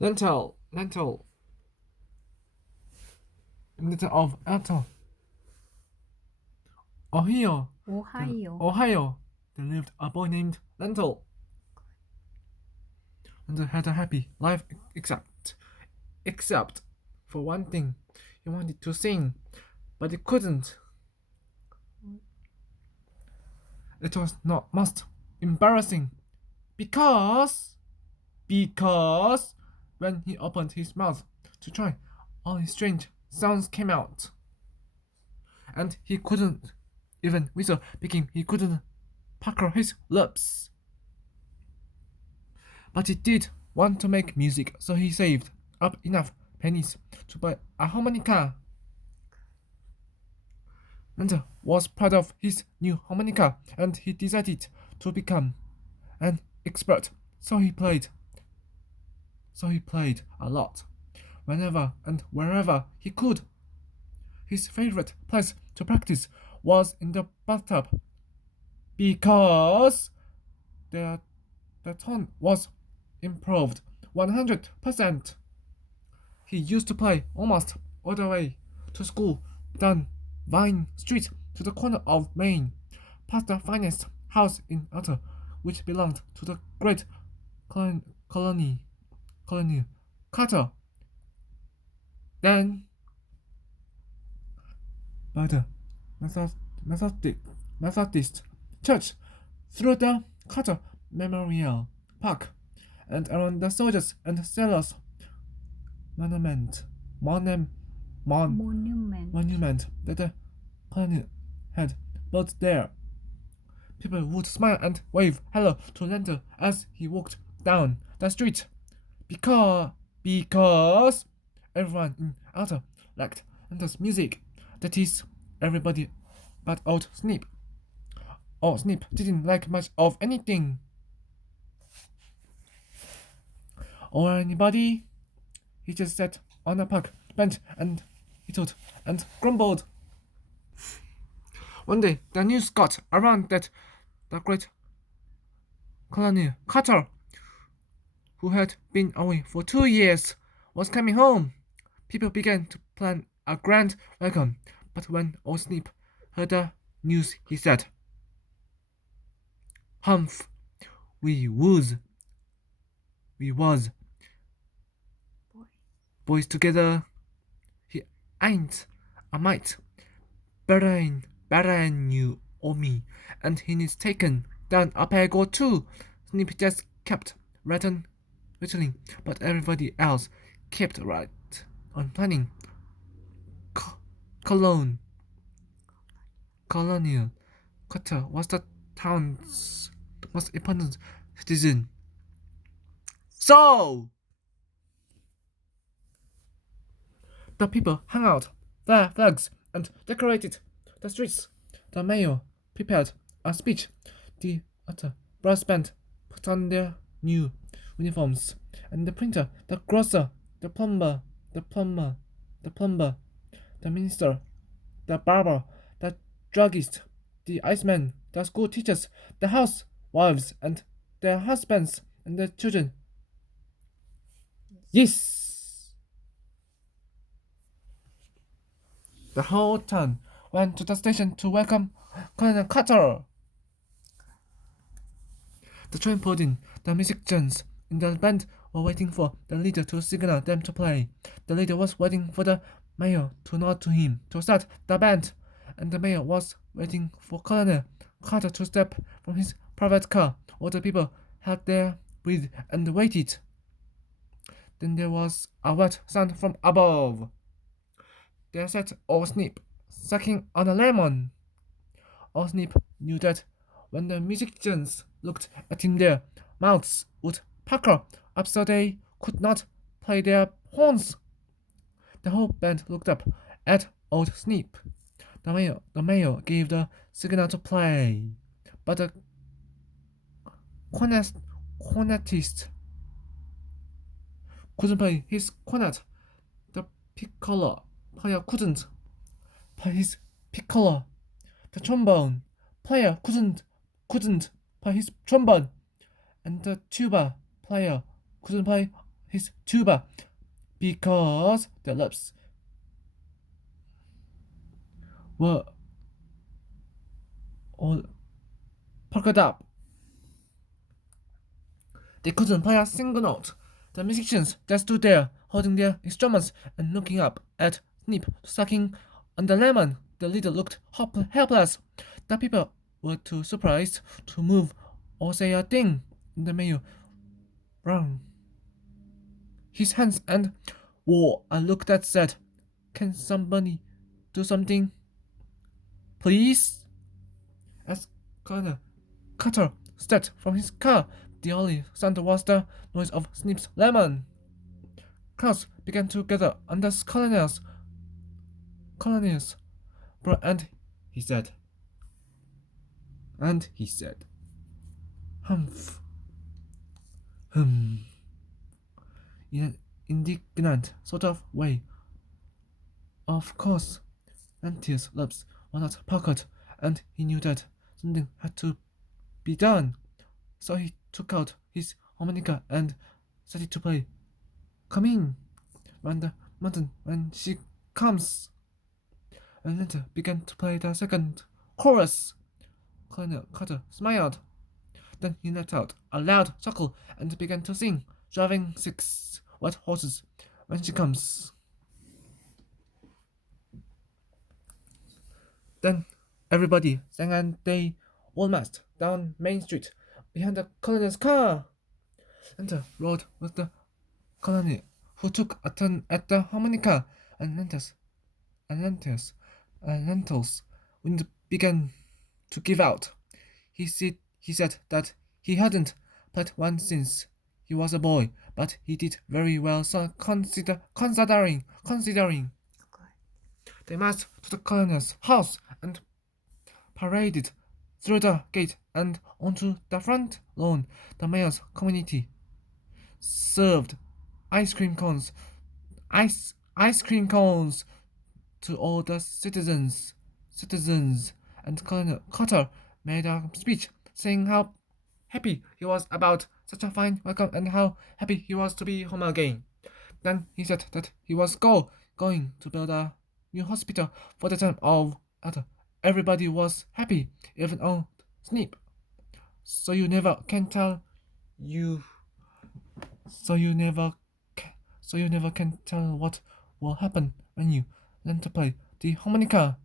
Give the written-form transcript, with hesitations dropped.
Lentil of Alto, Ohio. 오하이오. Ohio, there lived a boy named Lentil, and had a happy life except for one thing. He wanted to sing, but he couldn't. It was not most embarrassing because when he opened his mouth to try, all his strange sounds came out, and he couldn't even whistle because he couldn't pucker his lips. But he did want to make music, so he saved up enough pennies to buy a harmonica. And was proud of his new harmonica, and he decided to become an expert. So he played a lot, whenever and wherever he could. His favorite place to practice was in the bathtub, because the tone was improved 100%. He used to play almost all the way to school down Vine Street to the corner of Main, past the finest house in Utter, which belonged to the great colony Carter. Then, by the Methodist Church, through the Carter Memorial Park, and around the Soldiers and Sailors Monument that the colony had built there. People would smile and wave hello to Lentil as he walked down the street, because everyone in Alta liked Lentil's music. That is, everybody but old Snip. Old Snip didn't like much of anything or anybody. He just sat on a park bench and he thought and grumbled. One day, the news got around that the great Colonel Carter, who had been away for 2 years, was coming home. People began to plan a grand welcome, but when old Snip heard the news, he said, "Humph, we was boys together. He ain't a mite better you or me, and he needs taken down a peg or two." Snip just kept whittling, but everybody else kept right on planning. Colonial Cutter was the town's most important citizen. So the people hung out their flags and decorated the streets. The mayor prepared a speech. The other brass band put on their new uniforms, and the printer, the grocer, the plumber, the minister, the barber, the druggist, the iceman, the school teachers, the housewives, and their husbands and their children. Yes! The whole town went to the station to welcome Colonel Carter. The train pulled in. The musicians in the band were waiting for the leader to signal them to play. The leader was waiting for the mayor to nod to him to start the band, and the mayor was waiting for Colonel Carter to step from his private car. All the people held their breath and waited. Then there was a wet sound from above. There sat old Snip, sucking on a lemon. Old Snip knew that when the musicians looked at him, their mouths would pucker up so they could not play their horns. The whole band looked up at old Snip. The mayor gave the signal to play, but the cornetist couldn't play his cornet. The piccolo player couldn't play his piccolo. The trombone player couldn't play his trombone, and the tuba player couldn't play his tuba because the lips were all puckered up. They couldn't play a single note. The musicians just stood there, holding their instruments and looking up at Snip sucking on the lemon. The leader looked helpless. The people were too surprised to move or say a thing. The mayor wrung his hands and wore a look that said, "Can somebody do something, please?" As Colonel Cutter stepped from his car, the only sound was the noise of Snip's lemon. Crowds began to gather on the colonies, and he said, humph, in an indignant sort of way. Of course, Lentil's lips were not puckered, and he knew that something had to be done. So he took out his harmonica and started to play. "Come in, round the mountain when she comes." And Lentil began to play the second chorus. Colonel Carter smiled. Then he let out a loud chuckle and began to sing, "Driving 6 white horses when she comes." Then everybody sang and they all marched down Main Street behind the colonel's car. Lentil rode with the colonel, who took a turn at the harmonica, and Lentil's wind began to give out. He said that he hadn't played one since he was a boy, but he did very well, so considering. They marched to the colonel's house and paraded through the gate and onto the front lawn. The mayor's community served ice cream cones to all the citizens, and Colonel Cotter made a speech saying how happy he was about such a fine welcome and how happy he was to be home again. Then he said that he was going to build a new hospital for the town of Alta. Everybody was happy, even old Snip. So you never can tell what will happen when you learn to play the harmonica.